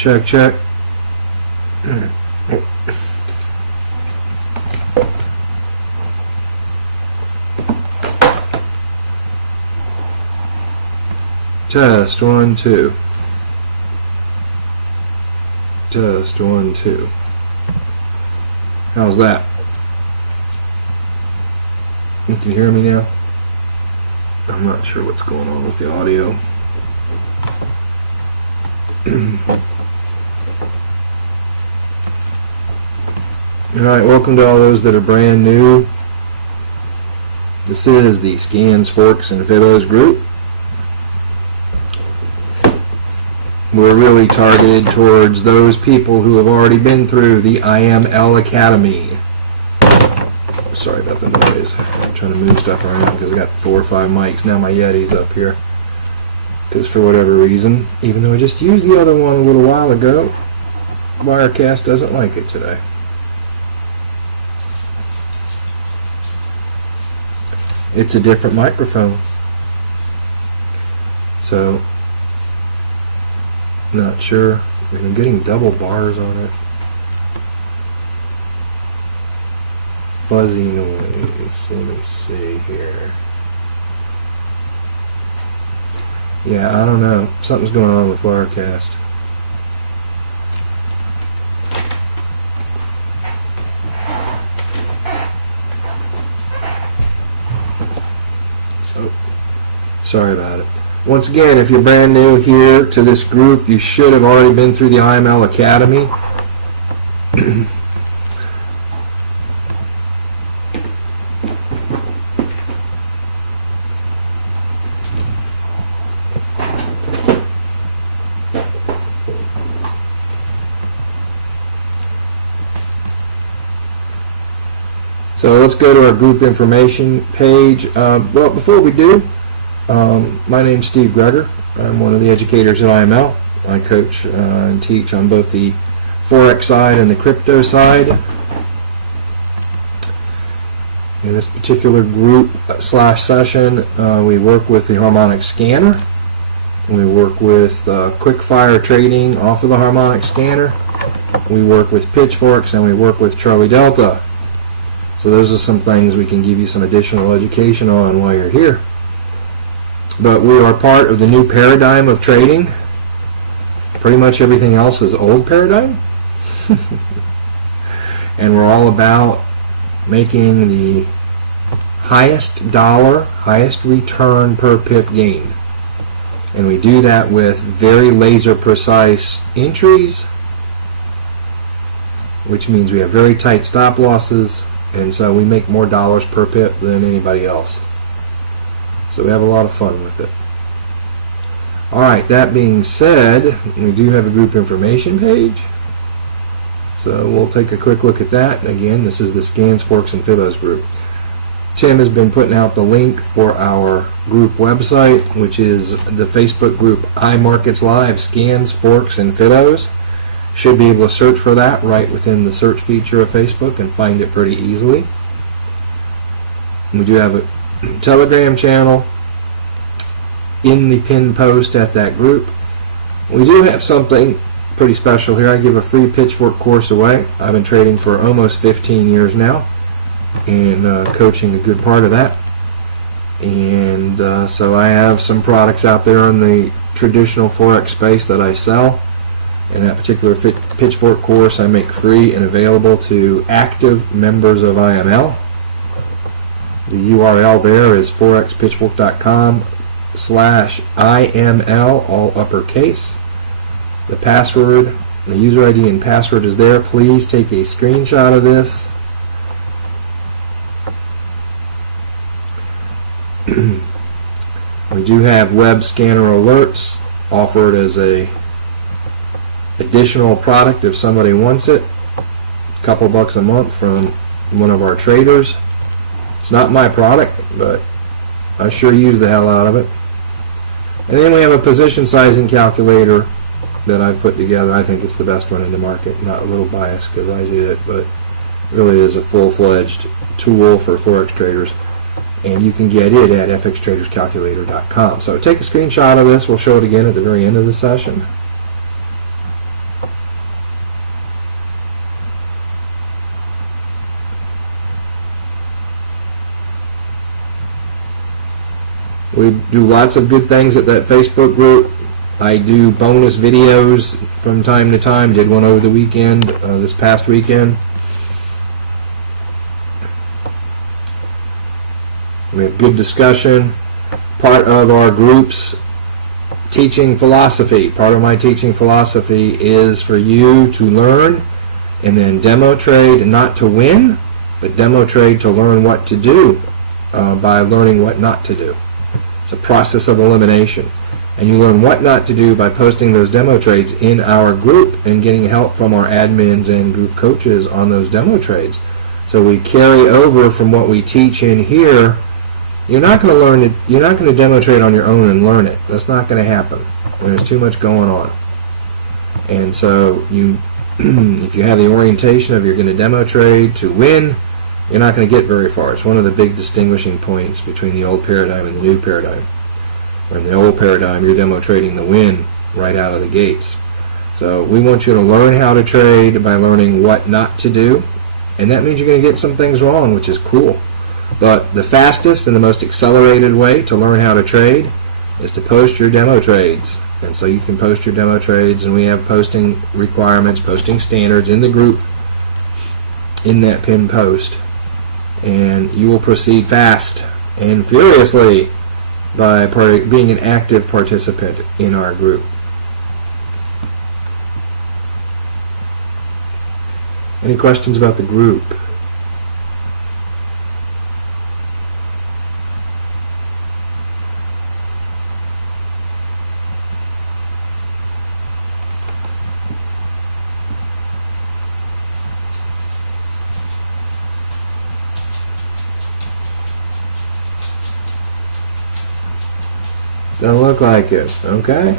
Check, check. Test 1 2. Test 1 2. How's that? You can hear me now? I'm not sure what's going on with the audio. Alright, welcome to all those that are brand new. This is the Scans, Forks, and Fibos group. We're really targeted towards those people who have already been through the IML Academy. Sorry about the noise. I'm trying to move stuff around because I got 4 or 5 mics. Now my Yeti's up here. Because for whatever reason, even though I just used the other one a little while ago, Wirecast doesn't like it today. It's a different microphone. So, not sure. I'm getting double bars on it. Fuzzy noise. Let me see here. Yeah, I don't know. Something's going on with Wirecast. So, sorry about it. Once again, if you're brand new here to this group, you should have already been through the IML Academy. So let's go to our group information page. Well, before we do, my name's Steve Greger. I'm one of the educators at IML. I coach and teach on both the Forex side and the crypto side. In this particular group / session, we work with the harmonic scanner. We work with quick fire trading off of the harmonic scanner. We work with pitchforks, and we work with Charlie Delta. So those are some things we can give you some additional education on while you're here. But we are part of the new paradigm of trading. Pretty much everything else is old paradigm. And we're all about making the highest dollar, highest return per pip gain. And we do that with very laser precise entries, which means we have very tight stop losses. And so we make more dollars per pip than anybody else. So we have a lot of fun with it. Alright, that being said, we do have a group information page. So we'll take a quick look at that. Again, this is the Scans, Forks, and Fibos group. Tim has been putting out the link for our group website, which is the Facebook group iMarkets Live, Scans, Forks, and Fibos. Should be able to search for that right within the search feature of Facebook and find it pretty easily. We do have a Telegram channel in the pinned post at that group. We do have something pretty special here. I give a free pitchfork course away. I've been trading for almost 15 years now and coaching a good part of that. And so I have some products out there in the traditional Forex space that I sell. In that particular pitchfork course, I make free and available to active members of IML. The URL there is forexpitchfork.com/IML, all uppercase. The password, the user ID and password is there. Please take a screenshot of this. We do have web scanner alerts offered as a additional product if somebody wants it. A couple bucks a month from one of our traders. It's not my product, but I sure use the hell out of it. And then we have a position sizing calculator that I put together. I think it's the best one in the market. Not a little biased because I did it, but it really is a full-fledged tool for Forex traders. And you can get it at fxtraderscalculator.com. So take a screenshot of this. We'll show it again at the very end of the session. We do lots of good things at that Facebook group. I do bonus videos from time to time. Did one over the weekend, this past weekend. We have good discussion. Part of our group's teaching philosophy, part of my teaching philosophy is for you to learn and then demo trade, not to win, but demo trade to learn what to do by learning what not to do. It's a process of elimination. And you learn what not to do by posting those demo trades in our group and getting help from our admins and group coaches on those demo trades. So we carry over from what we teach in here. You're not going to learn it. You're not going to demo trade on your own and learn it. That's not going to happen. There's too much going on. And so you, if you have the orientation of you're going to demo trade to win, you're not going to get very far. It's one of the big distinguishing points between the old paradigm and the new paradigm. In the old paradigm, you're demo trading the win right out of the gates. So we want you to learn how to trade by learning what not to do, and that means you're going to get some things wrong, which is cool. But the fastest and the most accelerated way to learn how to trade is to post your demo trades. And so you can post your demo trades, and we have posting requirements, posting standards in the group in that pinned post. And you will proceed fast and furiously by being an active participant in our group. Any questions about the group? Don't look like it. Okay.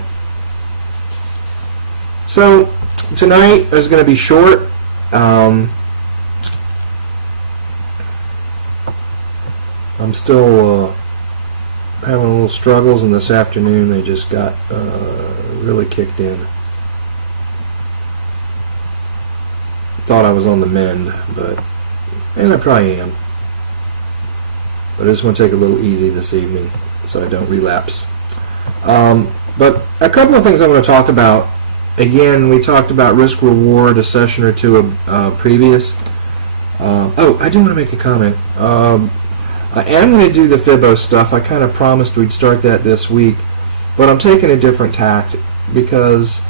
So tonight is going to be short. I'm still having a little struggles, and this afternoon they just got really kicked in. Thought I was on the mend, and I probably am. But I just want to take a little easy this evening so I don't relapse. But a couple of things I want to talk about. Again, we talked about risk reward a session or two previous. I do want to make a comment. I am going to do the Fibos stuff. I kind of promised we'd start that this week, but I'm taking a different tact because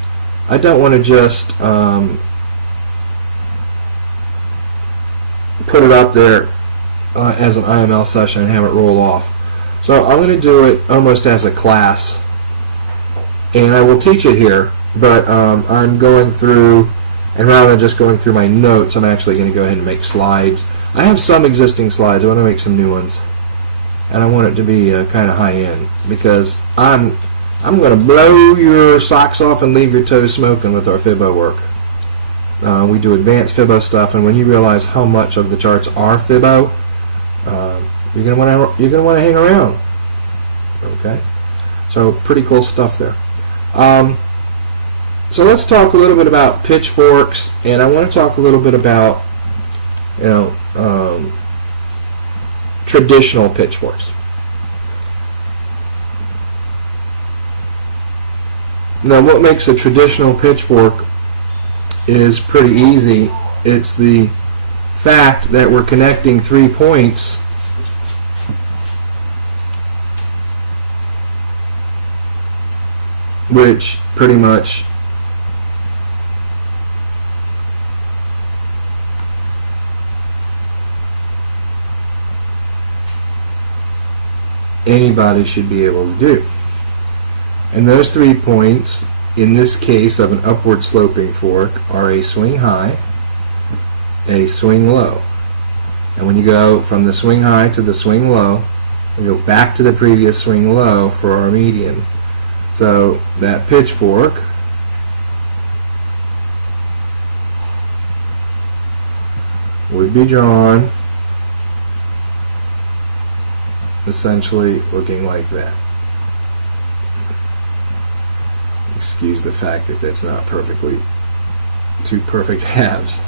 I don't want to just put it up there as an IML session and have it roll off. So I'm going to do it almost as a class, and I will teach it here, but I'm going through, and rather than just going through my notes, I'm actually going to go ahead and make slides. I have some existing slides. I want to make some new ones, and I want it to be kind of high-end, because I'm going to blow your socks off and leave your toes smoking with our Fibo work. We do advanced Fibo stuff, and when you realize how much of the charts are Fibo, you're gonna want to hang around. Okay, so pretty cool stuff there. So let's talk a little bit about pitchforks, and I want to talk a little bit about traditional pitchforks. Now, what makes a traditional pitchfork is pretty easy. It's the fact that we're connecting 3 points which pretty much anybody should be able to do. And those 3 points, in this case of an upward sloping fork, are a swing high, a swing low. And when you go from the swing high to the swing low, we go back to the previous swing low for our median. So that pitchfork would be drawn essentially looking like that. Excuse the fact that that's not perfectly two perfect halves.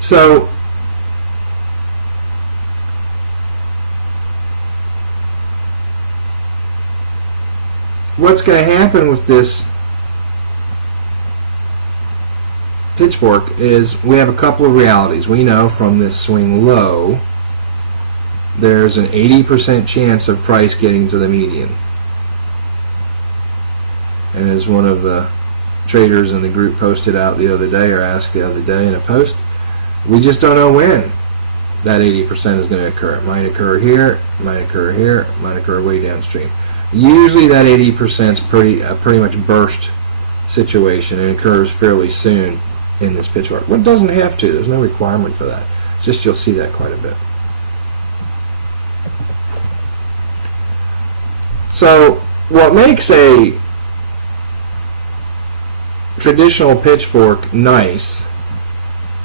So what's going to happen with this pitchfork is we have a couple of realities. We know from this swing low there's an 80% chance of price getting to the median. And as one of the traders in the group posted out the other day, or asked the other day in a post, we just don't know when that 80% is going to occur. It might occur here, it might occur here, it might occur way downstream. Usually that 80% is pretty much burst situation and occurs fairly soon in this pitchfork. Well, it doesn't have to. There's no requirement for that. It's just you'll see that quite a bit. So what makes a traditional pitchfork nice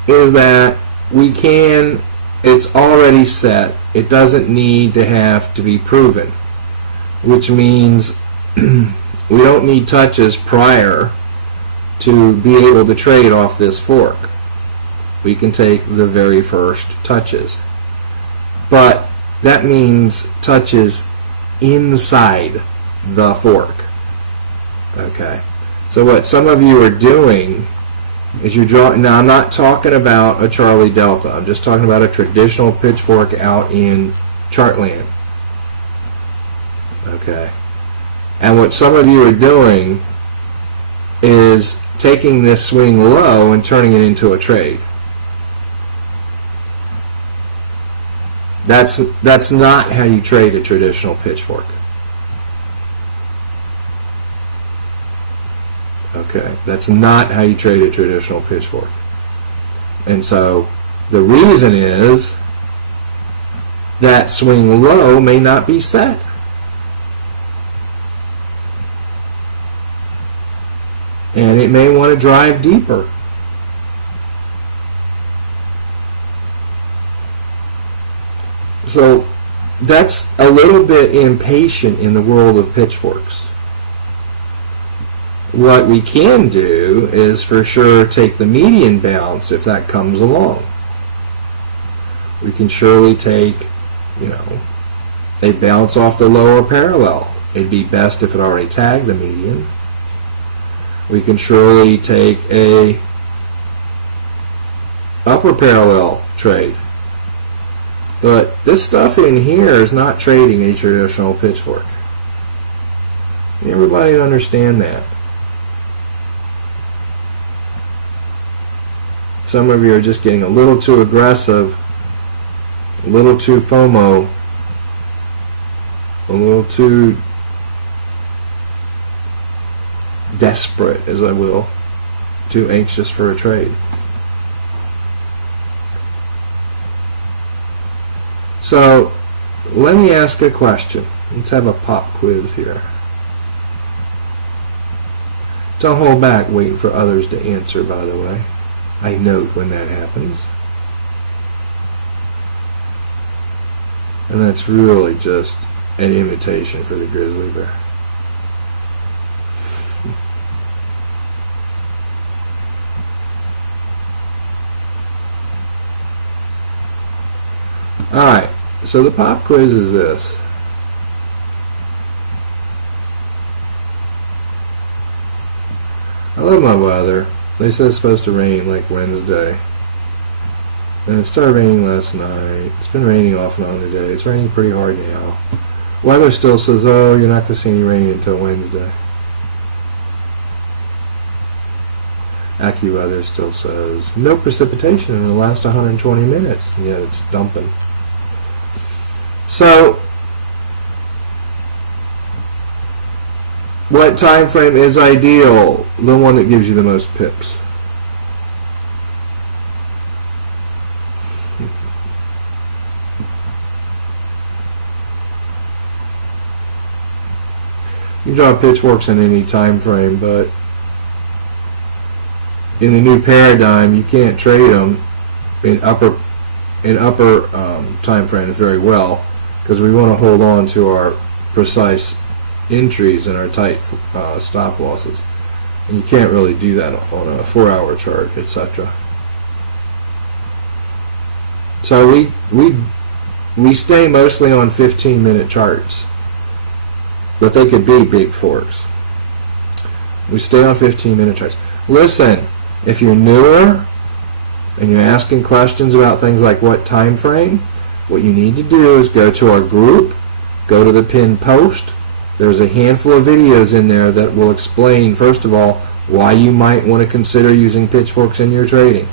is that it's already set. It doesn't need to have to be proven, which means we don't need touches prior to be able to trade off this fork. We can take the very first touches. But that means touches inside the fork. Okay. So what some of you are doing is you're drawing. Now I'm not talking about a Charlie Delta. I'm just talking about a traditional pitchfork out in Chartland. Okay. And what some of you are doing is taking this swing low and turning it into a trade. That's not how you trade a traditional pitchfork. Okay, that's not how you trade a traditional pitchfork. And so the reason is that swing low may not be set. And it may want to drive deeper. So that's a little bit impatient in the world of pitchforks. What we can do is for sure take the median bounce if that comes along. We can surely take, a bounce off the lower parallel. It'd be best if it already tagged the median. We can surely take a upper parallel trade. But this stuff in here is not trading a traditional pitchfork. Everybody understand that. Some of you are just getting a little too aggressive, a little too FOMO, a little too desperate, as I will, too anxious for a trade. So let me ask a question. Let's have a pop quiz here. Don't hold back waiting for others to answer, by the way. I note when that happens. And that's really just an invitation for the grizzly bear. Alright, so the pop quiz is this. I love my weather. They said it's supposed to rain like Wednesday. And it started raining last night. It's been raining off and on today. It's raining pretty hard now. Weather still says, oh, you're not going to see any rain until Wednesday. AccuWeather still says, no precipitation in the last 120 minutes. And yet it's dumping. So, what time frame is ideal? The one that gives you the most pips. You can draw pitchforks in any time frame, but in the new paradigm, you can't trade them in upper time frames very well, because we want to hold on to our precise entries and our tight stop losses, and you can't really do that on a 4-hour chart, etc. So we stay mostly on 15-minute charts, but they could be big forks. We stay on 15-minute trades. Listen, if you're newer and you're asking questions about things like what time frame, what you need to do is go to our group, go to the pinned post. There's a handful of videos in there that will explain, first of all, why you might want to consider using pitchforks in your trading.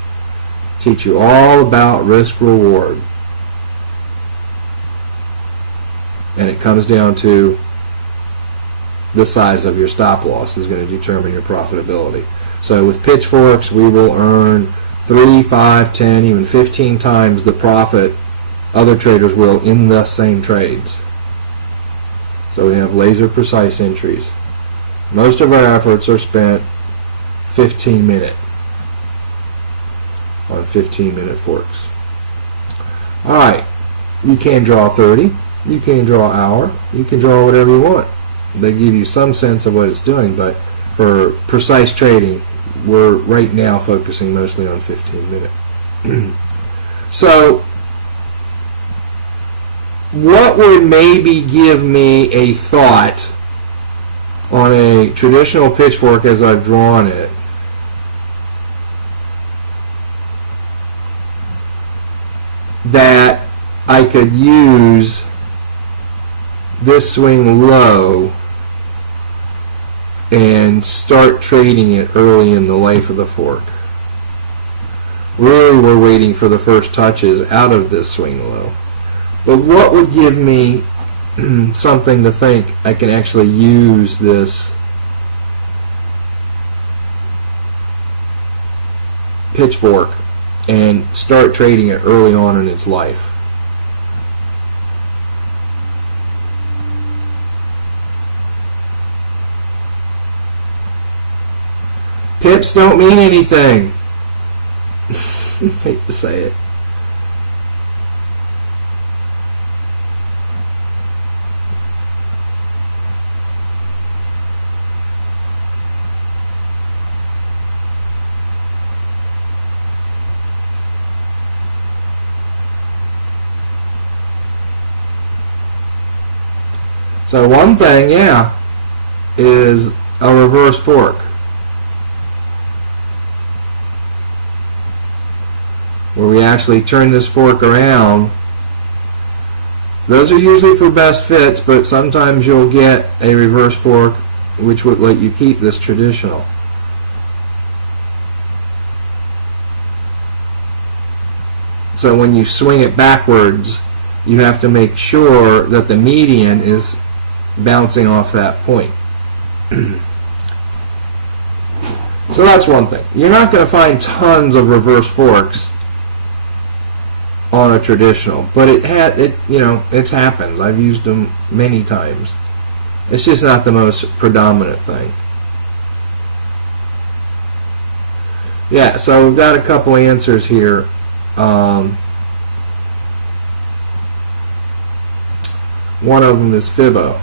Teach you all about risk reward. And it comes down to the size of your stop loss is going to determine your profitability. So with pitchforks, we will earn 3, 5, 10, even 15 times the profit other traders will in the same trades. So we have laser precise entries. Most of our efforts are spent 15-minute on 15-minute forks. Alright, you can draw 30, you can draw an hour, you can draw whatever you want. They give you some sense of what it's doing, but for precise trading, we're right now focusing mostly on 15-minute. So, what would maybe give me a thought on a traditional pitchfork as I've drawn it? That I could use this swing low and start trading it early in the life of the fork. Really, we're waiting for the first touches out of this swing low. But what would give me something to think I can actually use this pitchfork and start trading it early on in its life? Pips don't mean anything. Hate to say it. So one thing, yeah, is a reverse fork, where we actually turn this fork around. Those are usually for best fits, but sometimes you'll get a reverse fork which would let you keep this traditional. So when you swing it backwards, you have to make sure that the median is bouncing off that point. So that's one thing. You're not going to find tons of reverse forks on a traditional, but it's happened. I've used them many times. It's just not the most predominant thing. Yeah, so we've got a couple answers here. One of them is Fibo.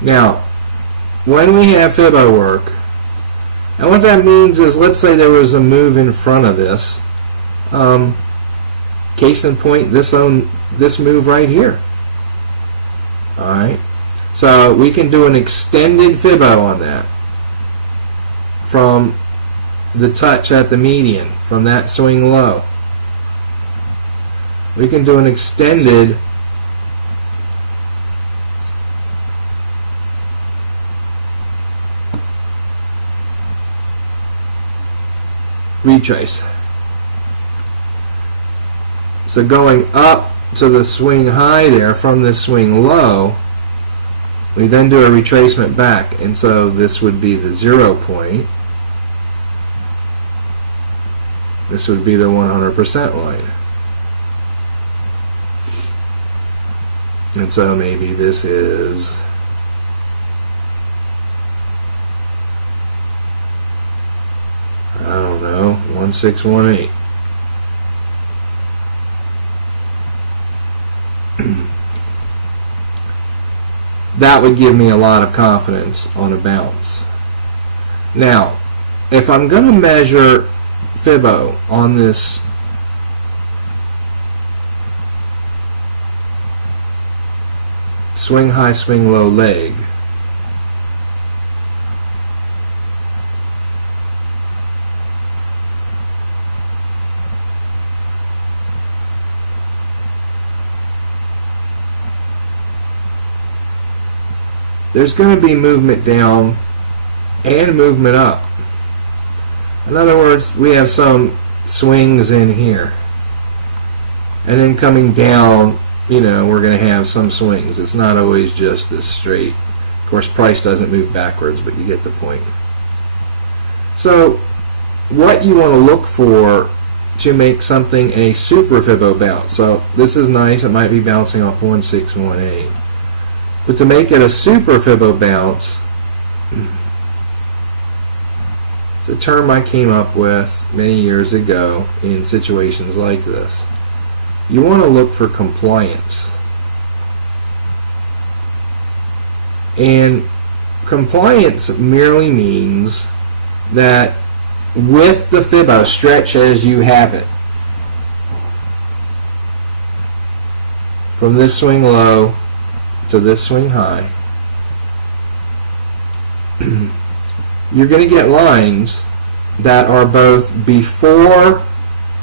Now, when we have Fibo work, and what that means is, let's say there was a move in front of this. Case in point, this move right here. Alright, so we can do an extended Fibo on that from the touch at the median, from that swing low. We can do an extended retrace. So going up to the swing high there from this swing low, we then do a retracement back, and so this would be the 0 point. This would be the 100% line. And so maybe this is I don't know, 1618. That would give me a lot of confidence on a bounce. Now, if I'm going to measure Fibo on this swing high, swing low leg, there's going to be movement down and movement up. In other words, we have some swings in here, and then coming down, you know, we're going to have some swings. It's not always just this straight. Of course, price doesn't move backwards, but you get the point. So what you want to look for to make something a super Fibo bounce. So this is nice. It might be bouncing off 1618. But to make it a super Fibo bounce, it's a term I came up with many years ago in situations like this. You want to look for compliance. And compliance merely means that with the Fibo, stretch as you have it, from this swing low to this swing high, you're going to get lines that are both before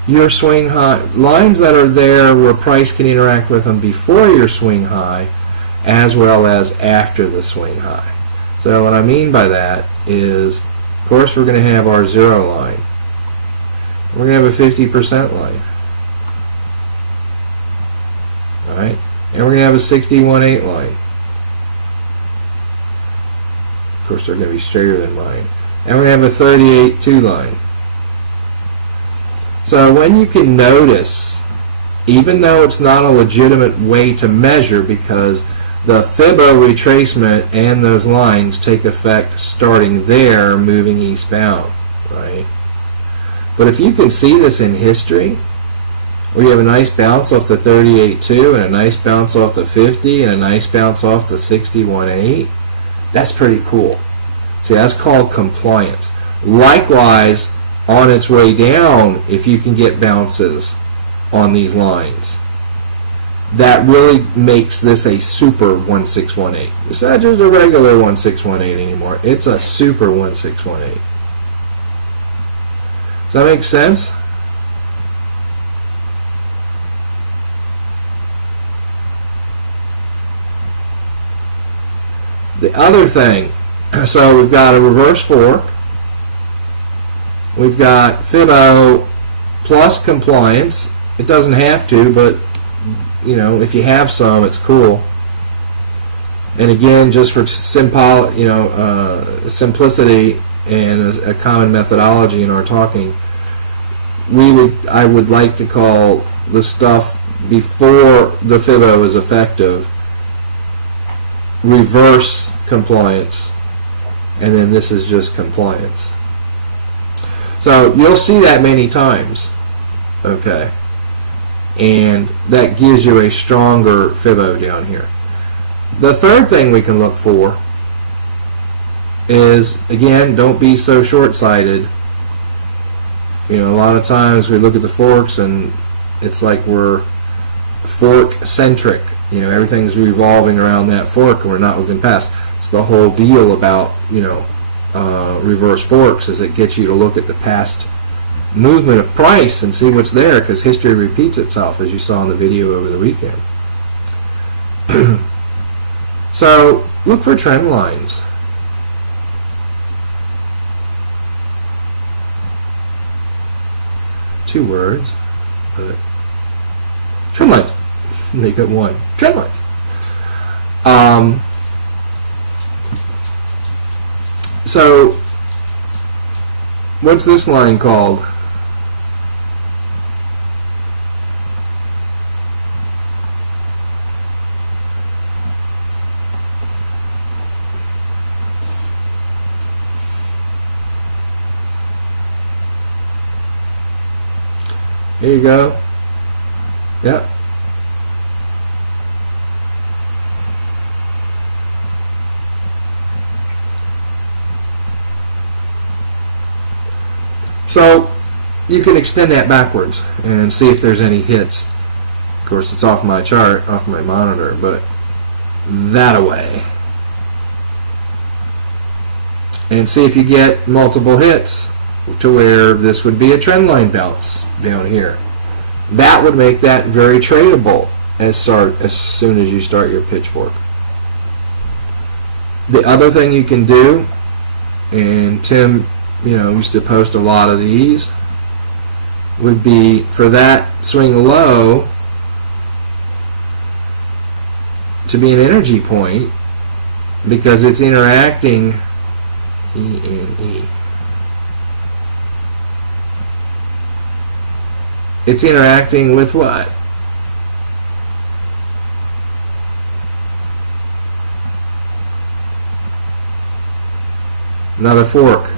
your swing high, lines that are there where price can interact with them before your swing high as well as after the swing high. So what I mean by that is, of course, we're going to have our 0 line. We're going to have a 50% line. Alright? And we're going to have a 61.8 line. Of course, they're going to be straighter than mine. And we're going to have a 38.2 line. So when you can notice, even though it's not a legitimate way to measure because the Fibo retracement and those lines take effect starting there, moving eastbound, right? But if you can see this in history, where you have a nice bounce off the 38.2 and a nice bounce off the 50 and a nice bounce off the 61.8, that's pretty cool. See, that's called compliance. Likewise, on its way down, if you can get bounces on these lines, that really makes this a super 1618. It's not just a regular 1618 anymore. It's a super 1618. Does that make sense? The other thing, so we've got a reverse fork. We've got Fibo plus compliance. It doesn't have to, but you know, if you have some, it's cool. And again, just for simplicity and a common methodology in our talking, I would like to call the stuff before the Fibo is effective reverse compliance, and then this is just compliance. So you'll see that many times, okay, and that gives you a stronger Fibo down here. The third thing we can look for is, again, don't be so short-sighted. You know, a lot of times we look at the forks and it's like we're fork-centric. You know, everything's revolving around that fork and we're not looking past. It's the whole deal about, you know, reverse forks, is it gets you to look at the past movement of price and see what's there, because history repeats itself, as you saw in the video over the weekend. So look for trend lines. Two words, but trend lines. Make it one. Trend lines. So what's this line called? Here you go. Yep. So you can extend that backwards and see if there's any hits. Of course, it's off my chart, off my monitor, but that away. And see if you get multiple hits to where this would be a trend line bounce down here. That would make that very tradable as soon as you start your pitchfork. The other thing you can do, and Tim, used to post a lot of these, would be for that swing low to be an energy point because it's interacting It's interacting with what? Another fork.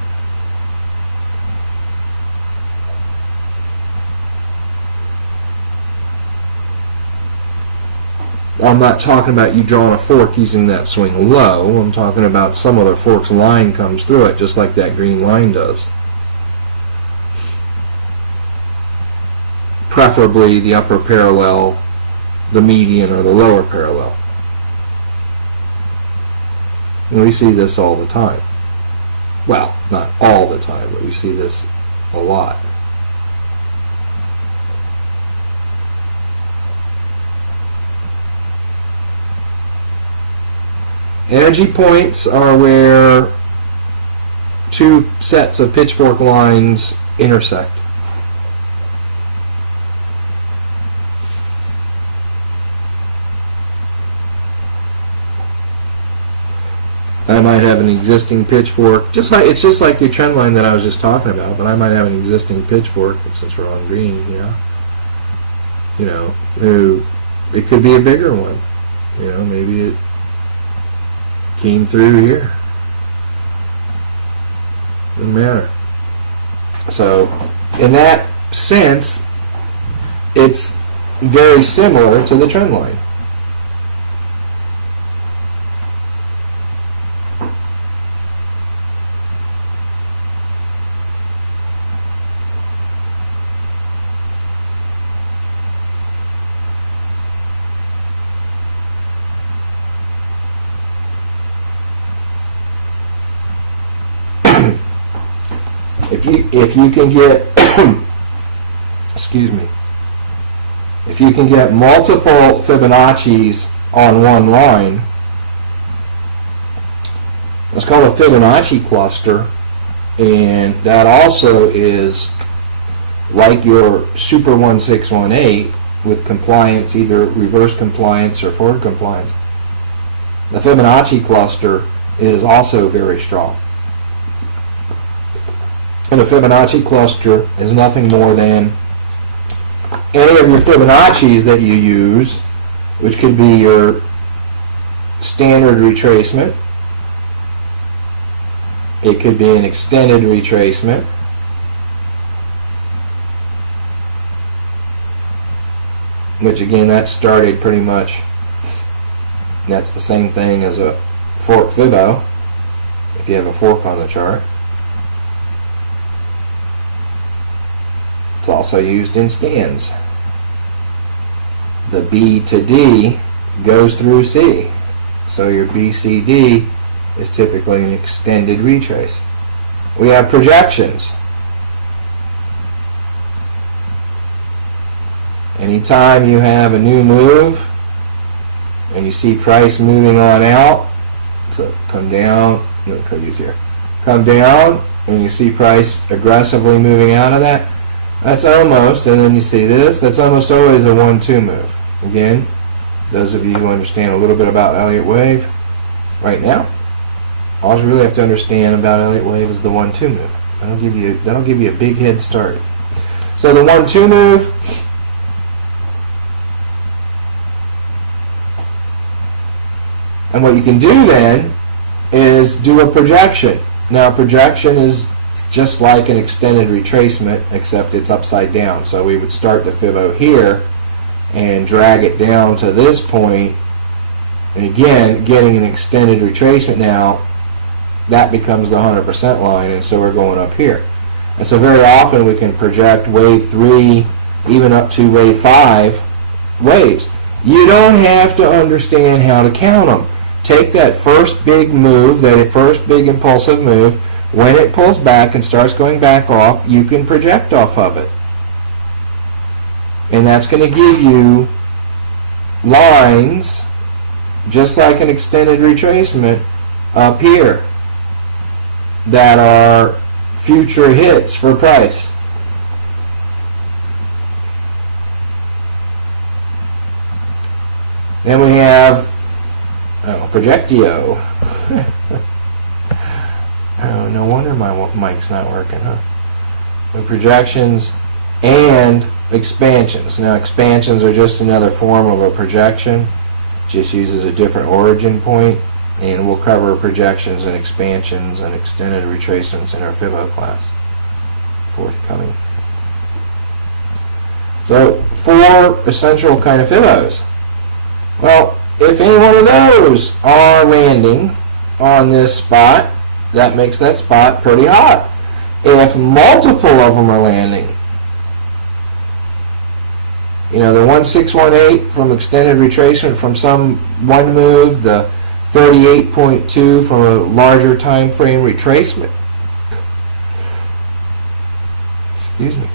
I'm not talking about you drawing a fork using that swing low. I'm talking about some other fork's line comes through it, just like that green line does. Preferably the upper parallel, the median, or the lower parallel. And we see this all the time. Well, not all the time, but we see this a lot. Energy points are where two sets of pitchfork lines intersect. I might have an existing pitchfork, it's just like your trend line that I was just talking about, but I might have an existing pitchfork, since we're on green here, it could be a bigger one, maybe it came through here. Doesn't matter. So, in that sense, it's very similar to the trend line. If you can get excuse me, if you can get multiple Fibonacci's on one line, it's called a Fibonacci cluster, and that also is like your Super 1618 with compliance, either reverse compliance or forward compliance. The Fibonacci cluster is also very strong. And a Fibonacci cluster is nothing more than any of your Fibonacci's that you use, which could be your standard retracement. It could be an extended retracement. Which again, that started pretty much, that's the same thing as a fork Fibo, if you have a fork on the chart. It's also used in scans. The B to D goes through C. So your BCD is typically an extended retrace. We have projections. Anytime you have a new move and you see price moving on out, so come down, no, come down, and you see price aggressively moving out of that, that's almost, and then you see this, that's almost always a 1-2 move. Again, those of you who understand a little bit about Elliott Wave right now, all you really have to understand about Elliott Wave is the 1-2 move. That'll give you a big head start. So the 1-2 move, and what you can do then is do a projection. Now, projection is just like an extended retracement, except it's upside down. So we would start the Fibo here and drag it down to this point, and again, getting an extended retracement now, that becomes the 100% line, and so we're going up here. And so very often we can project wave 3, even up to wave 5 waves. You don't have to understand how to count them. Take that first big move, that first big impulsive move. When it pulls back and starts going back off, you can project off of it. And that's going to give you lines, just like an extended retracement up here, that are future hits for price. Then we have Projectio. Oh, no wonder my mic's not working, huh? The projections and expansions. Now, expansions are just another form of a projection. Just uses a different origin point, and we'll cover projections and expansions and extended retracements in our Fibo class forthcoming. So, 4 essential kind of Fibos. Well, if any one of those are landing on this spot, that makes that spot pretty hot. If multiple of them are landing, you know, the 1618 from extended retracement from some one move, the 38.2 from a larger time frame retracement. Excuse me.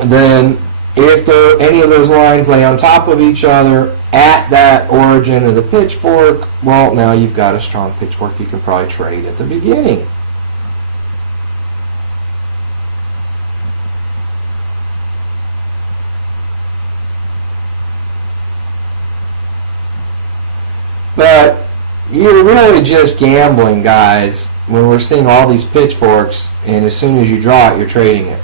And then if any of those lines lay on top of each other at that origin of the pitchfork, well, now you've got a strong pitchfork you can probably trade at the beginning. But you're really just gambling, guys, when we're seeing all these pitchforks, and as soon as you draw it, you're trading it.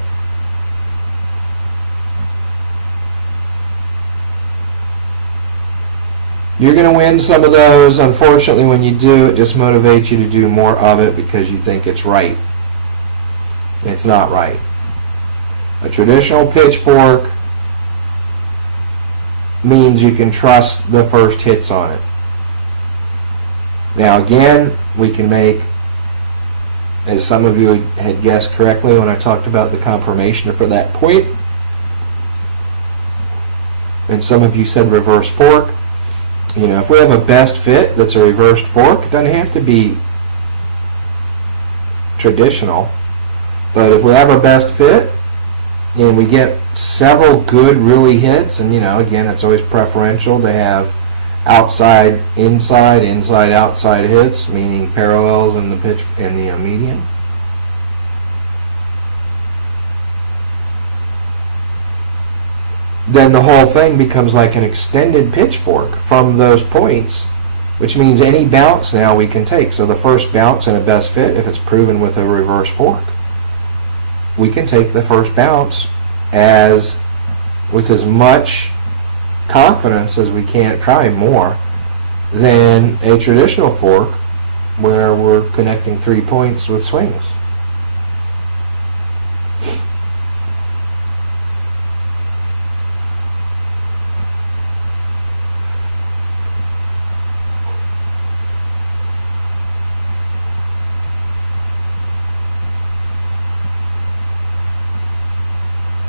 You're going to win some of those. Unfortunately, when you do, it just motivates you to do more of it because you think it's right. It's not right. A traditional pitchfork means you can trust the first hits on it. Now again, we can make, as some of you had guessed correctly when I talked about the confirmation for that point, and some of you said reverse fork. You know, if we have a best fit that's a reversed fork, it doesn't have to be traditional. But if we have a best fit and we get several good really hits, and you know, again, it's always preferential to have outside, inside, inside, outside hits, meaning parallels in the pitch and the median. Then the whole thing becomes like an extended pitchfork from those points, which means any bounce now we can take. So the first bounce in a best fit, if it's proven with a reverse fork, we can take the first bounce with as much confidence as we can, probably more, than a traditional fork where we're connecting 3 points with swings.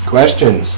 Questions?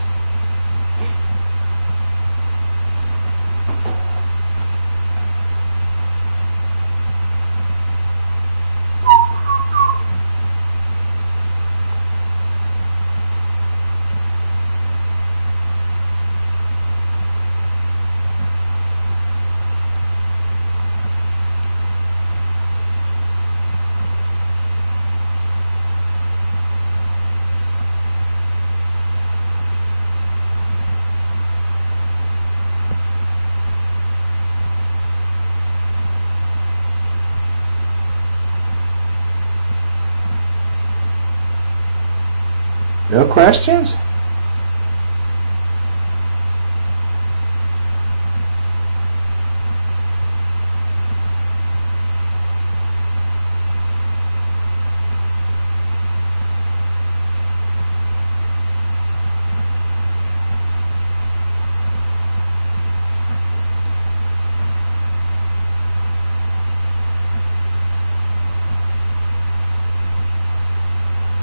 No questions?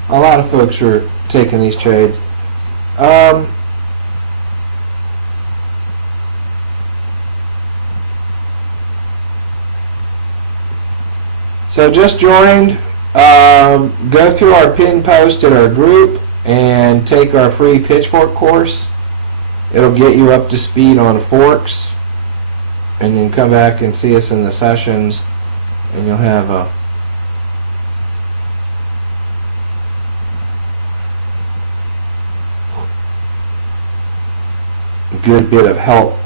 A lot of folks are taking these trades. So just joined. Go through our pin post in our group and take our free pitchfork course. It'll get you up to speed on forks, and then come back and see us in the sessions, and you'll have a good bit of help.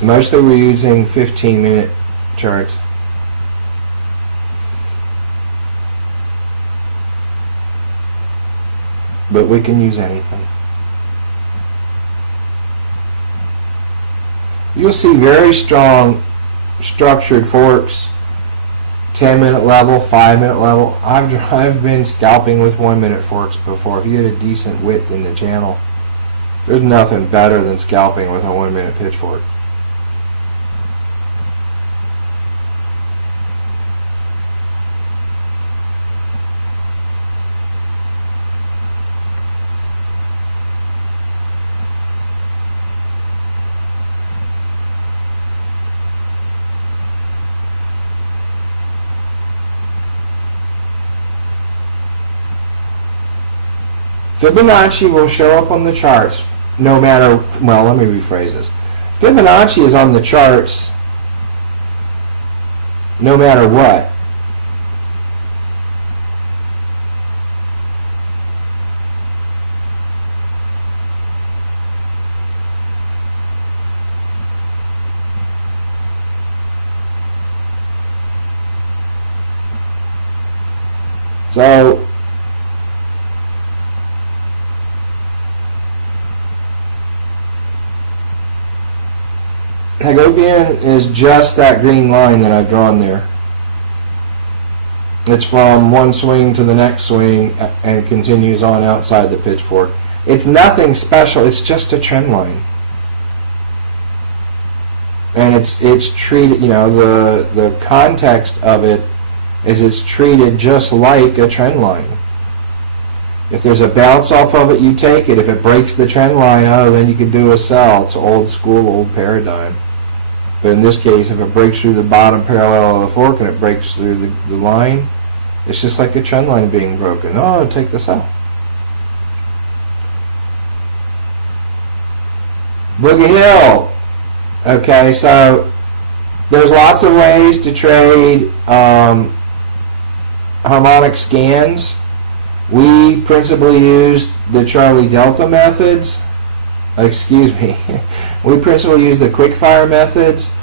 Mostly we're using 15-minute charts. But we can use anything. You'll see very strong structured forks, 10-minute level, 5-minute level. I've been scalping with 1-minute forks before. If you get a decent width in the channel, there's nothing better than scalping with a 1-minute pitchfork. Fibonacci will show up on the charts no matter, well, let me rephrase this. Fibonacci is on the charts no matter what. So Hagopian is just that green line that I've drawn there. It's from one swing to the next swing and continues on outside the pitchfork. It's nothing special, it's just a trend line. And it's treated, you know, the context of it is it's treated just like a trend line. If there's a bounce off of it, you take it. If it breaks the trend line, oh, then you can do a sell. It's old school, old paradigm. But in this case, if it breaks through the bottom parallel of the fork and it breaks through the line, it's just like a trend line being broken. Oh, take the sell. Boogie Hill. Okay, so there's lots of ways to trade harmonic scans. We principally use the Charlie Delta methods. Excuse me. We principally use the quickfire methods,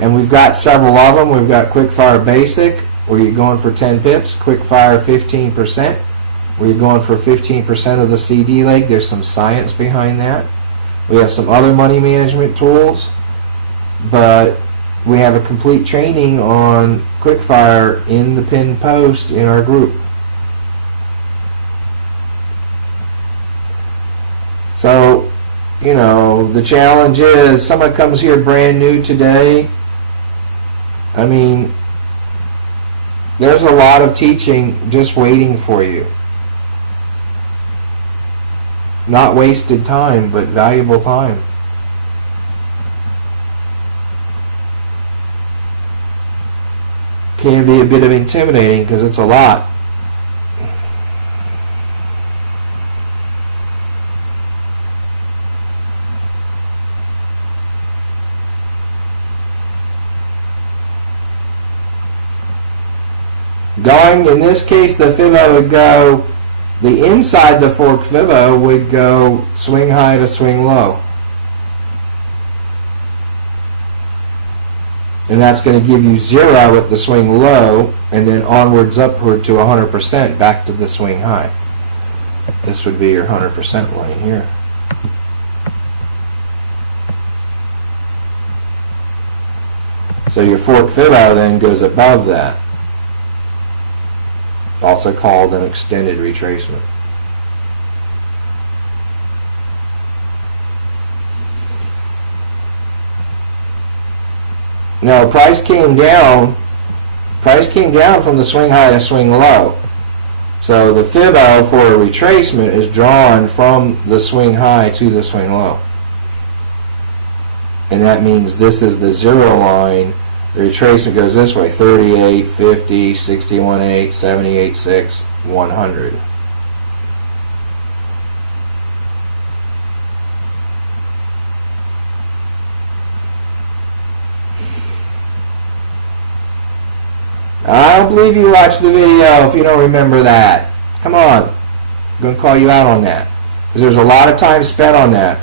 and we've got several of them. We've got quickfire basic, where you're going for 10 pips, quickfire 15%, where you're going for 15% of the CD leg. There's some science behind that. We have some other money management tools, but we have a complete training on quickfire in the pinned post in our group. So, you know, the challenge is someone comes here brand new today. I mean, there's a lot of teaching just waiting for you. Not wasted time, but valuable time. Can be a bit of intimidating because it's a lot. Going, in this case, the Fibo would go, the inside the fork Fibo would go swing high to swing low. And that's going to give you 0 at the swing low, and then onwards upward to 100% back to the swing high. This would be your 100% line here. So your fork Fibo then goes above that. Also called an extended retracement. Now price came down from the swing high to swing low. So the Fibo for a retracement is drawn from the swing high to the swing low. And that means this is the zero line. The retracement goes this way: 38, 50, 61.8, 78.6, 100. I don't believe you watched the video if you don't remember that. Come on. I'm going to call you out on that. Because there's a lot of time spent on that.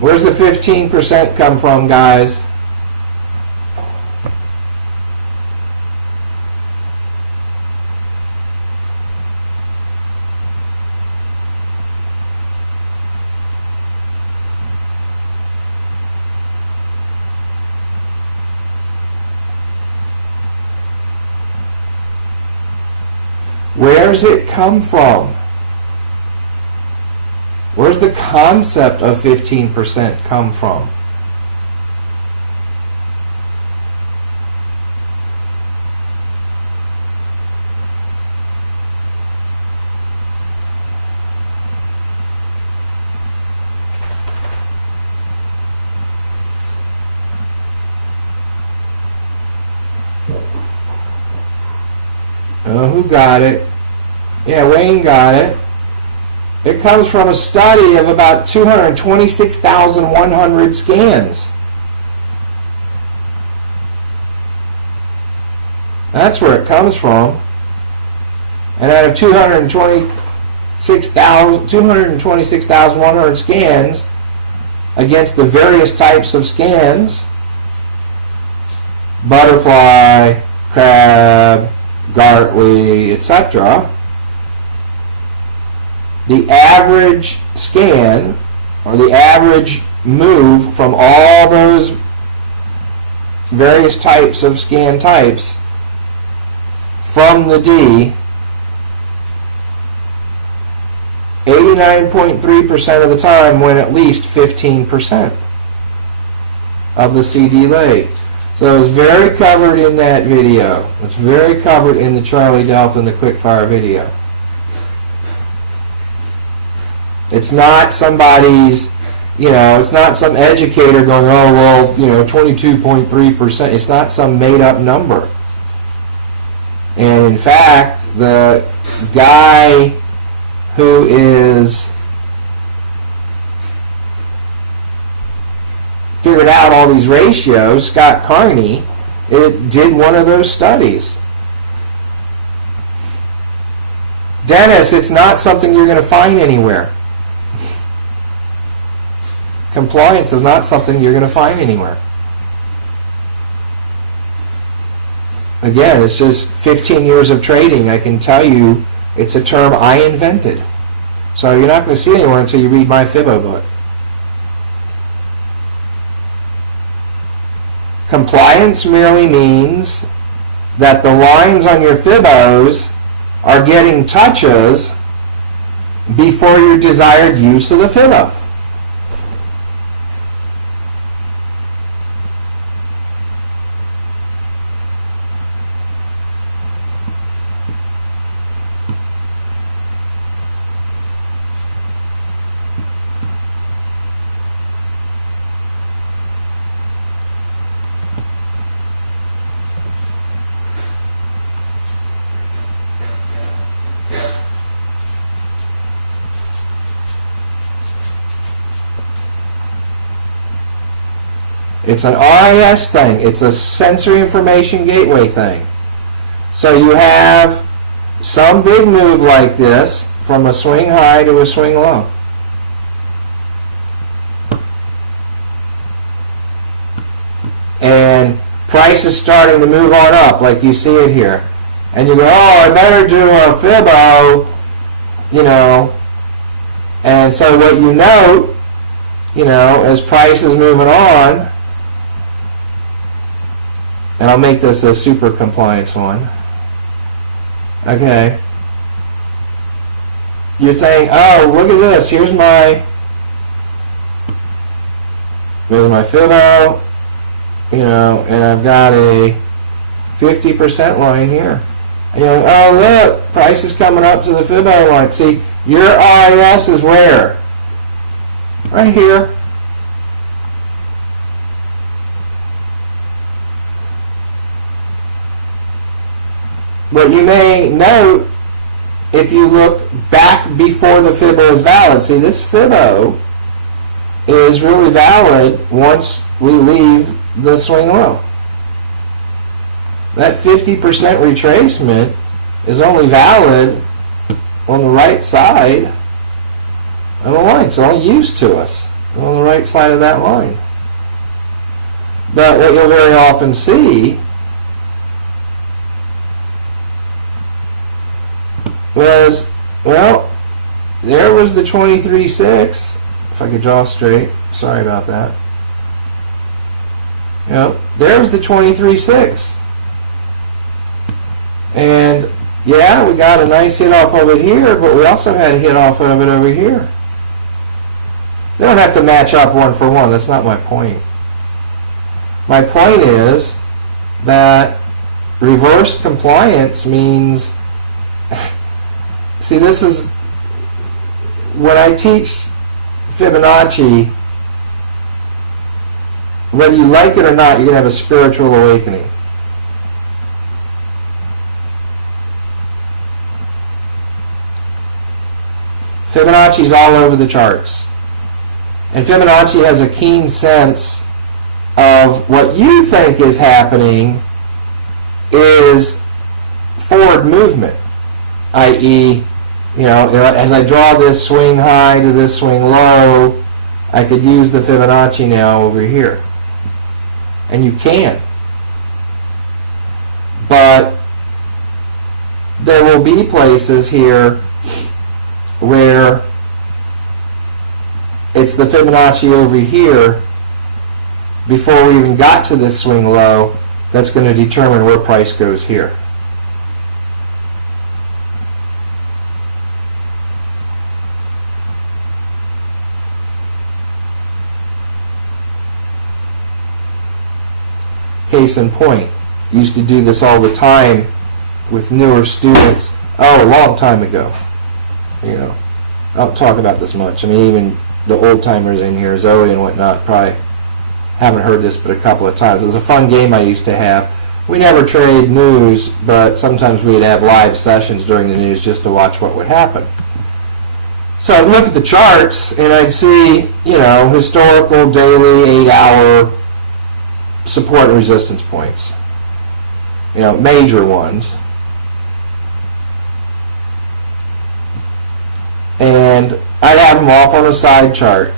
Where's the 15% come from, guys? Where's it come from? Where's the concept of 15% come from? Who got it? Yeah, Wayne got it. It comes from a study of about 226,100 scans. That's where it comes from. And out of 226,100 scans against the various types of scans, butterfly, crab, Gartley, etc., the average scan, or the average move from all those various types of scan types from the D, 89.3% of the time went at least 15% of the CD laid. So it's very covered in that video. It's very covered in the Charlie Delta and the Quickfire video. It's not somebody's, it's not some educator going, oh, well, 22.3%. It's not some made-up number. And in fact, the guy who is figured out all these ratios, Scott Carney, did one of those studies. Dennis, it's not something you're going to find anywhere. Compliance is not something you're going to find anywhere. Again, it's just 15 years of trading. I can tell you it's a term I invented. So you're not going to see it anywhere until you read my Fibo book. Compliance merely means that the lines on your Fibos are getting touches before your desired use of the Fibo. It's an RIS thing. It's a sensory information gateway thing. So you have some big move like this from a swing high to a swing low. And price is starting to move on up like you see it here. And you go, oh, I better do a Fibo, And so what you note, as price is moving on, and I'll make this a super compliance one. Okay. You're saying, oh, look at this. Here's my Fibo, and I've got a 50% line here. And you're like, oh look, price is coming up to the Fibo line. See, your RIS is where? Right here. What you may note, if you look back before the Fibo is valid, see this Fibo is really valid once we leave the swing low. That 50% retracement is only valid on the right side of the line. It's only used to us on the right side of that line. But what you'll very often see was, well, there was the 23.6. If I could draw straight. Sorry about that. You know, there's the 23.6. And yeah, we got a nice hit off of it here, but we also had a hit off of it over here. They don't have to match up one for one. That's not my point. My point is that reverse compliance means, see, this is, when I teach Fibonacci, whether you like it or not, you're going to have a spiritual awakening. Fibonacci is all over the charts. And Fibonacci has a keen sense of what you think is happening is forward movement, i.e., you know, as I draw this swing high to this swing low, I could use the Fibonacci now over here. And you can. But there will be places here where it's the Fibonacci over here before we even got to this swing low that's going to determine where price goes here. Case in point, used to do this all the time with newer students, oh, a long time ago. You know, I don't talk about this much. I mean, even the old timers in here, Zoe and whatnot, probably haven't heard this but a couple of times. It was a fun game I used to have. We never trade news, but sometimes we'd have live sessions during the news just to watch what would happen. So I'd look at the charts and I'd see, you know, historical, daily, 8-hour support and resistance points. You know, major ones. And I'd have them off on a side chart.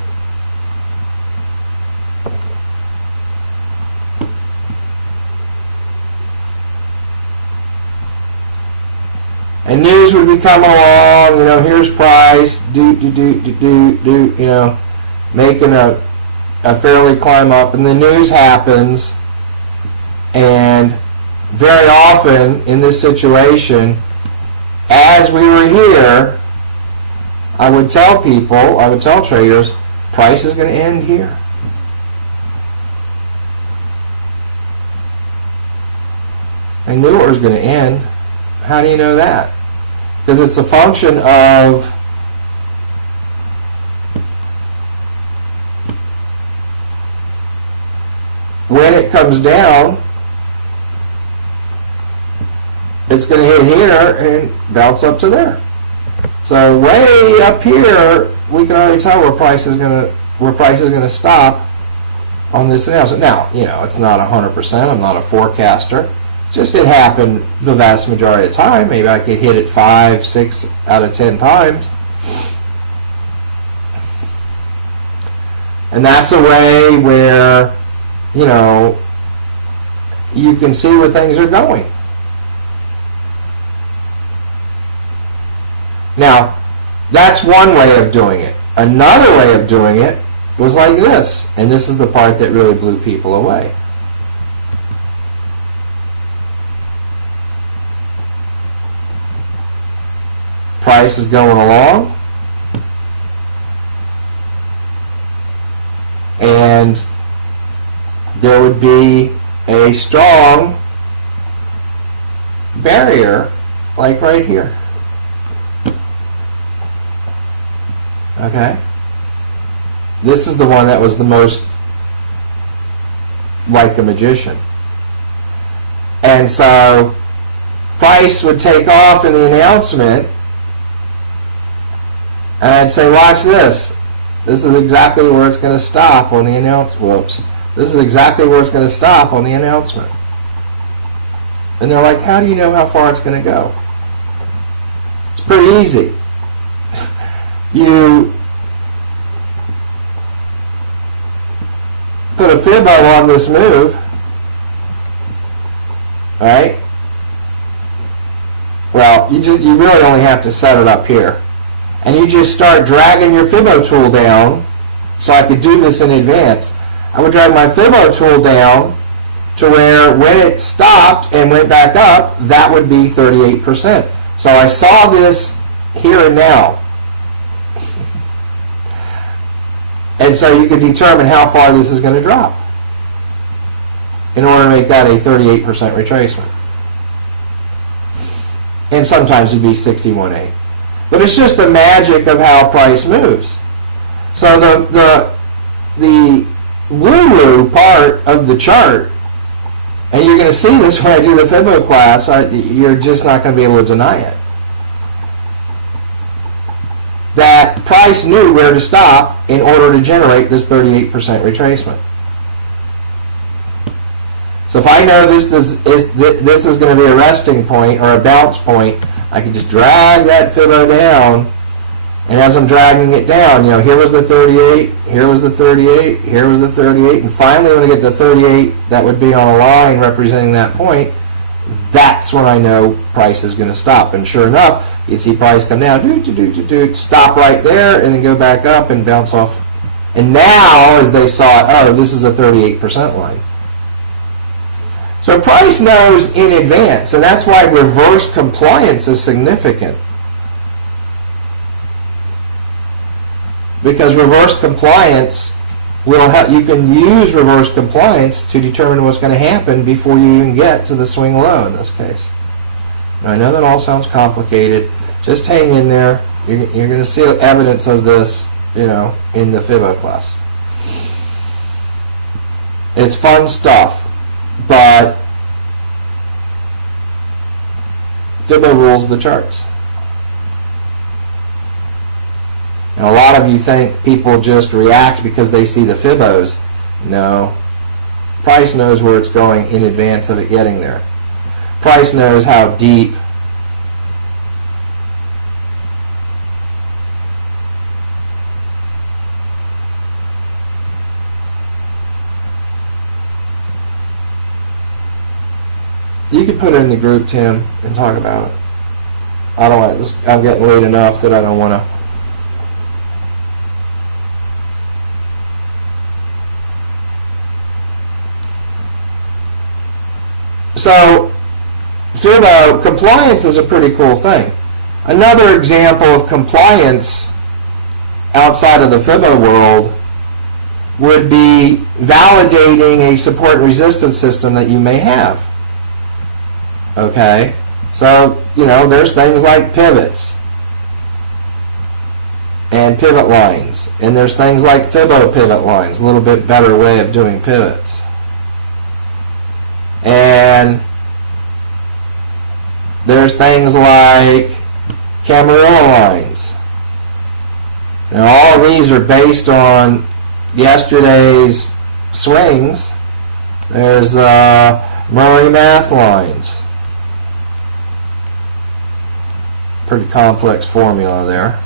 And news would be coming along, you know, here's price, you know, making a fairly climb up, and the news happens, and very often in this situation, as we were here, I would tell people, I would tell traders, price is going to end here. I knew it was going to end. How do you know that? Because it's a function of when it comes down, it's going to hit here and bounce up to there. So way up here, we can already tell where price is going to stop on this announcement. Now, you know, it's not 100%. I'm not a forecaster. Just it happened the vast majority of the time. Maybe I could hit it 5, 6 out of 10 times. And that's a way where, you know, you can see where things are going. Now, that's one way of doing it. Another way of doing it was like this. And this is the part that really blew people away. Price is going along, and there would be a strong barrier, like right here. Okay? This is the one that was the most like a magician. And so price would take off in the announcement, and I'd say, watch this. This is exactly where it's going to stop on the announcement. Whoops. This is exactly where it's going to stop on the announcement. And they're like, how do you know how far it's going to go? It's pretty easy. You put a Fibo on this move, alright? Well, you really only have to set it up here. And you just start dragging your Fibo tool down. So I could do this in advance. I would drag my Fibo tool down to where when it stopped and went back up, that would be 38%. So I saw this here and now. And so you could determine how far this is going to drop in order to make that a 38% retracement. And sometimes it'd be 61.8. But it's just the magic of how price moves. So the woo-woo part of the chart, and you're going to see this when I do the Fibo class, you're just not going to be able to deny it. That price knew where to stop in order to generate this 38% retracement. So if I know this is going to be a resting point or a bounce point, I can just drag that Fibo down, and as I'm dragging it down, here was the 38, here was the 38, here was the 38, and finally when I get to 38, that would be on a line representing that point. That's when I know price is going to stop. And sure enough, you see price come down, stop right there, and then go back up and bounce off. And now, as they saw it, oh, this is a 38% line. So price knows in advance, and that's why reverse compliance is significant. Because reverse compliance will help. You can use reverse compliance to determine what's going to happen before you even get to the swing low in this case. Now, I know that all sounds complicated. Just hang in there. You're going to see evidence of this, in the Fibo class. It's fun stuff, but Fibo rules the charts. And a lot of you think people just react because they see the Fibos. No. Price knows where it's going in advance of it getting there. Price knows how deep you could put it in the group, Tim, and talk about it. I don't want this. I'm getting late enough that I don't want to. So, Fibo compliance is a pretty cool thing. Another example of compliance outside of the Fibo world would be validating a support and resistance system that you may have. Okay? So, there's things like pivots and pivot lines. And there's things like Fibo pivot lines, a little bit better way of doing pivots. And there's things like Camarilla lines. Now all of these are based on yesterday's swings. There's Murray math lines. Pretty complex formula there.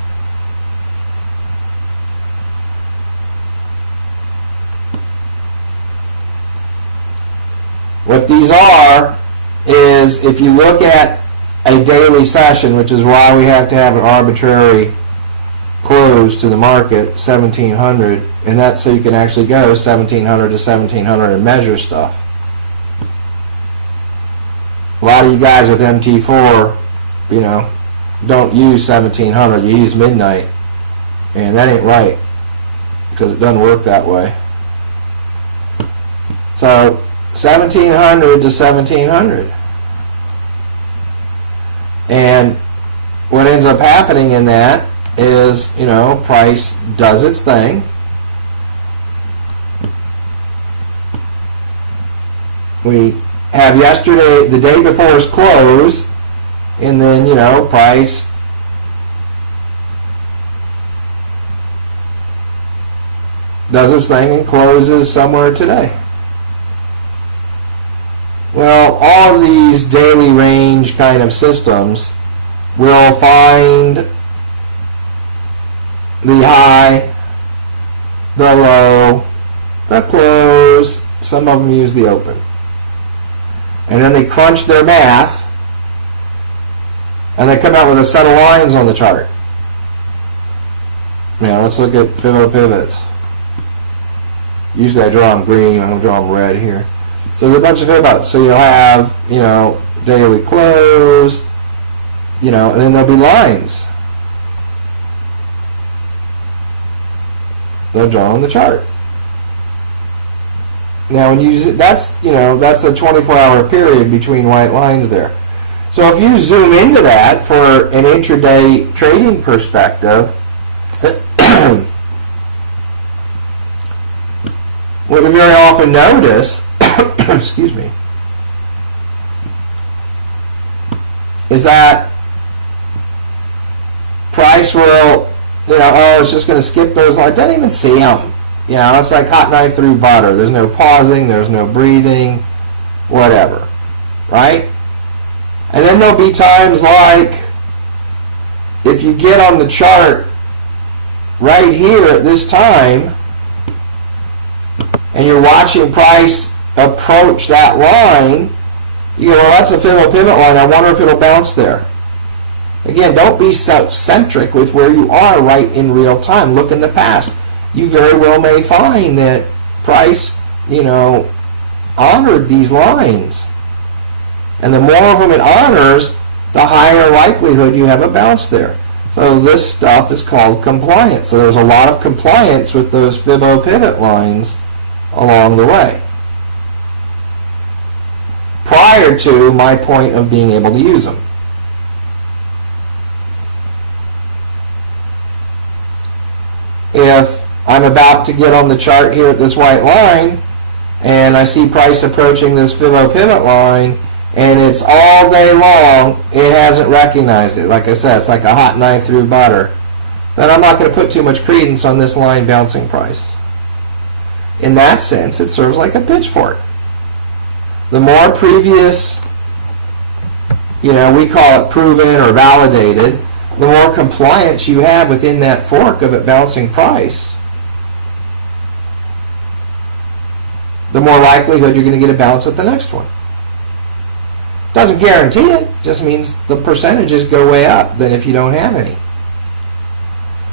What these are is, if you look at a daily session, which is why we have to have an arbitrary close to the market, 1700, and that's so you can actually go 1700 to 1700 and measure stuff. A lot of you guys with MT4, don't use 1700, you use midnight, and that ain't right, because it doesn't work that way. So 1700 to 1700. And what ends up happening in that is, price does its thing. We have yesterday, the day before's close, and then, price does its thing and closes somewhere today. Well, all of these daily range kind of systems will find the high, the low, the close. Some of them use the open. And then they crunch their math, and they come out with a set of lines on the chart. Now, let's look at Fibo pivots. Usually I draw them green, I'm going to draw them red here. So there's a bunch of pivots. So you'll have, daily close, and then there'll be lines. They'll draw on the chart. Now, when you use it, that's a 24-hour period between white lines there. So if you zoom into that for an intraday trading perspective, what you very often notice, excuse me, is that price will, it's just going to skip those lines. Don't even see them. It's like hot knife through butter. There's no pausing, there's no breathing, whatever, right? And then there'll be times like, if you get on the chart right here at this time, and you're watching price approach that line, you go, well, that's a Fibo pivot line. I wonder if it'll bounce there. Again, don't be so centric with where you are right in real time. Look in the past. You very well may find that price, honored these lines. And the more of them it honors, the higher likelihood you have a bounce there. So this stuff is called compliance. So there's a lot of compliance with those Fibo pivot lines along the way, prior to my point of being able to use them. If I'm about to get on the chart here at this white line, and I see price approaching this Fibo pivot line, and it's all day long, it hasn't recognized it. Like I said, it's like a hot knife through butter. Then I'm not going to put too much credence on this line bouncing price. In that sense, it serves like a pitchfork. The more previous, we call it proven or validated, the more compliance you have within that fork of it bouncing price, the more likelihood you're going to get a bounce at the next one. Doesn't guarantee it, just means the percentages go way up than if you don't have any.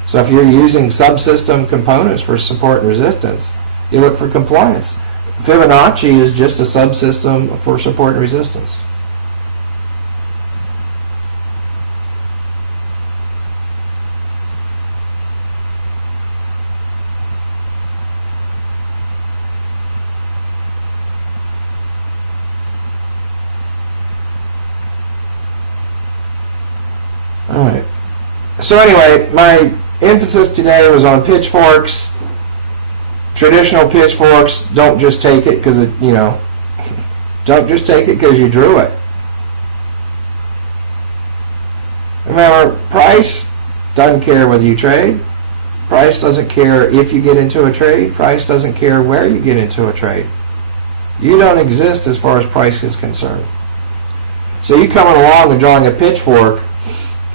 So if you're using subsystem components for support and resistance, you look for compliance. Fibonacci is just a subsystem for support and resistance. All right. So anyway, my emphasis today was on pitchforks. Traditional pitchforks, don't just take it because don't just take it because you drew it. Remember, price doesn't care whether you trade. Price doesn't care if you get into a trade. Price doesn't care where you get into a trade. You don't exist as far as price is concerned. So you coming along and drawing a pitchfork,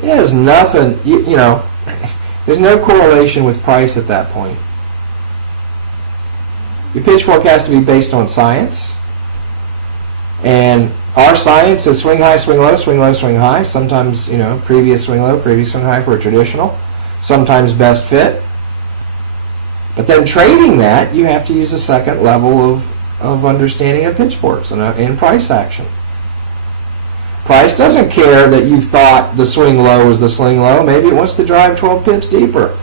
it has nothing, there's no correlation with price at that point. Your pitchfork has to be based on science. And our science is swing high, swing low, swing low, swing high. Sometimes, previous swing low, previous swing high for a traditional. Sometimes best fit. But then trading that, you have to use a second level of understanding of pitchforks and price action. Price doesn't care that you thought the swing low is the swing low. Maybe it wants to drive 12 pips deeper.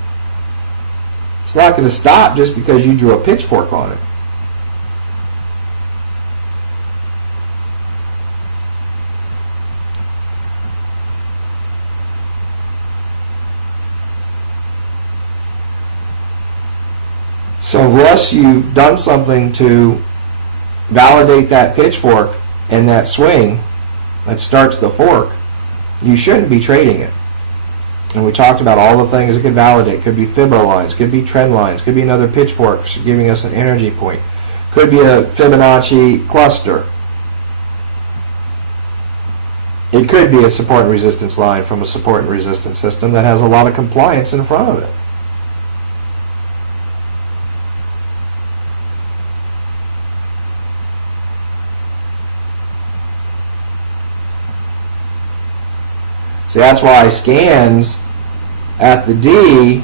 It's not going to stop just because you drew a pitchfork on it. So unless you've done something to validate that pitchfork and that swing that starts the fork, you shouldn't be trading it. And we talked about all the things it could validate. Could be Fibo lines, could be trend lines, could be another pitchfork giving us an energy point. Could be a Fibonacci cluster. It could be a support and resistance line from a support and resistance system that has a lot of compliance in front of it. See, that's why scans at the D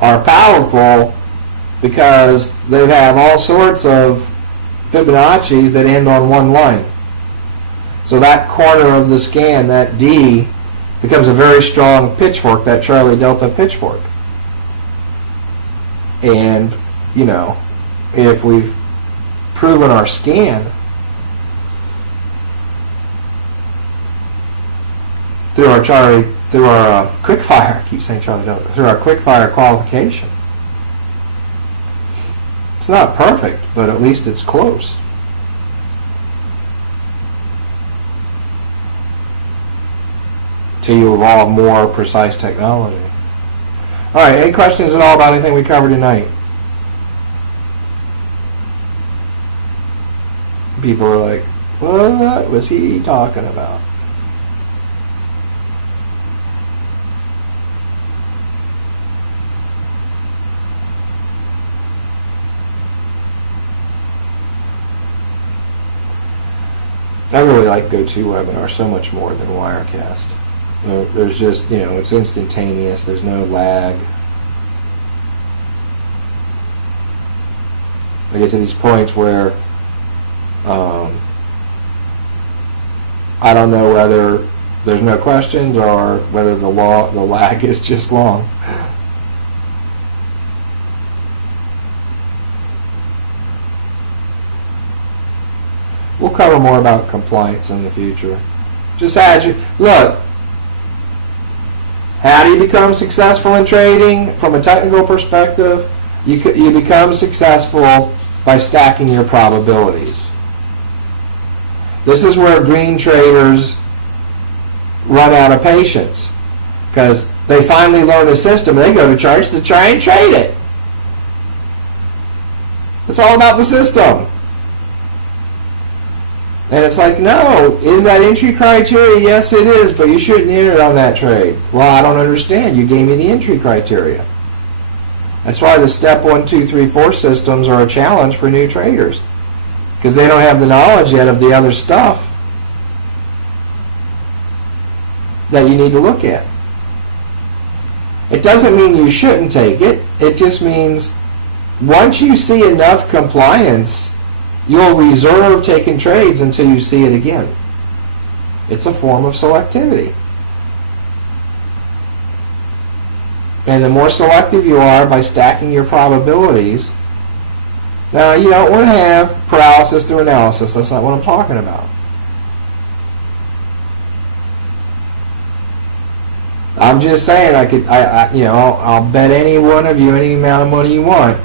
are powerful, because they have all sorts of Fibonacci's that end on one line. So that corner of the scan, that D, becomes a very strong pitchfork, that Charlie Delta pitchfork. And, you know, if we've proven our scan through our quickfire, I keep saying Charlie Delta, through our quickfire qualification. It's not perfect, but at least it's close. Till you evolve more precise technology. All right, any questions at all about anything we covered tonight? People are like, what was he talking about? I really like GoToWebinar so much more than Wirecast. There's just, you know, it's instantaneous. There's no lag. I get to these points where I don't know whether there's no questions or whether the lag is just long. We'll cover more about compliance in the future. Just look, how do you become successful in trading from a technical perspective? You become successful by stacking your probabilities. This is where green traders run out of patience, because they finally learn a system and they go to church to try and trade it. It's all about the system. And it's like, no, is that entry criteria? Yes, it is, but you shouldn't enter on that trade. Well, I don't understand. You gave me the entry criteria. That's why the step 1, 2, 3, 4 systems are a challenge for new traders, because they don't have the knowledge yet of the other stuff that you need to look at. It doesn't mean you shouldn't take it. It just means once you see enough compliance, you'll reserve taking trades until you see it again. It's a form of selectivity. And the more selective you are by stacking your probabilities, now you don't want to have paralysis through analysis. That's not what I'm talking about. I'm just saying I'll bet any one of you any amount of money you want.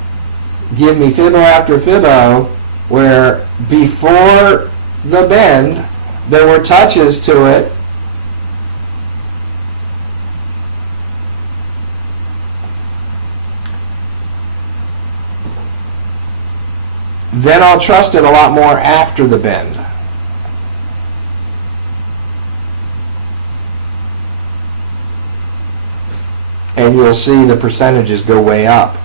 Give me Fibo after Fibo, where before the bend there were touches to it then I'll trust it a lot more after the bend. And you'll see the percentages go way up.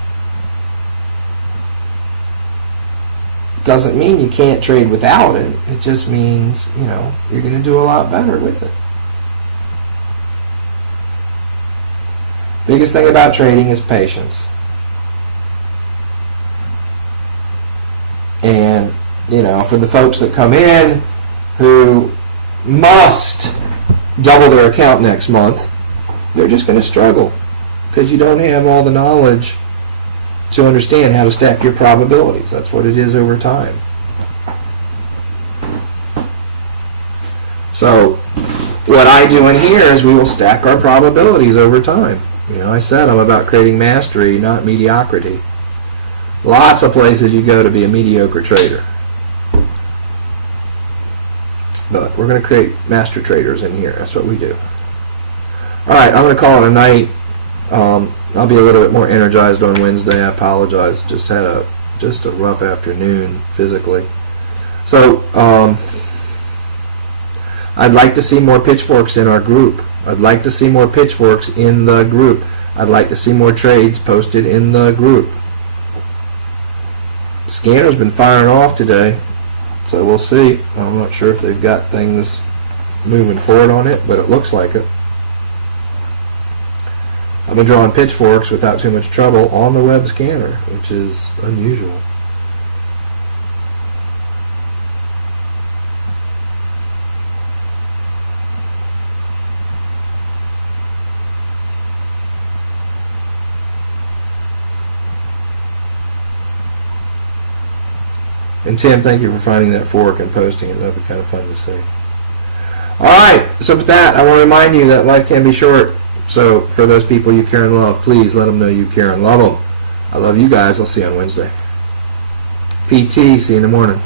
Doesn't mean you can't trade without it. It just means, you're going to do a lot better with it. Biggest thing about trading is patience. And, for the folks that come in who must double their account next month, they're just going to struggle because you don't have all the knowledge to understand how to stack your probabilities. That's what it is over time. So what I do in here is we will stack our probabilities over time. I said I'm about creating mastery, not mediocrity. Lots of places you go to be a mediocre trader. But we're going to create master traders in here. That's what we do. Alright, I'm going to call it a night. I'll be a little bit more energized on Wednesday. I apologize. Just had a rough afternoon physically. So, I'd like to see more pitchforks in our group. I'd like to see more pitchforks in the group. I'd like to see more trades posted in the group. Scanner's been firing off today, so we'll see. I'm not sure if they've got things moving forward on it, but it looks like it. I've been drawing pitchforks without too much trouble on the web scanner, which is unusual. And Tim, thank you for finding that fork and posting it. That would be kind of fun to see. Alright, so with that, I want to remind you that life can be short. So for those people you care and love, please let them know you care and love them. I love you guys. I'll see you on Wednesday. PT, see you in the morning.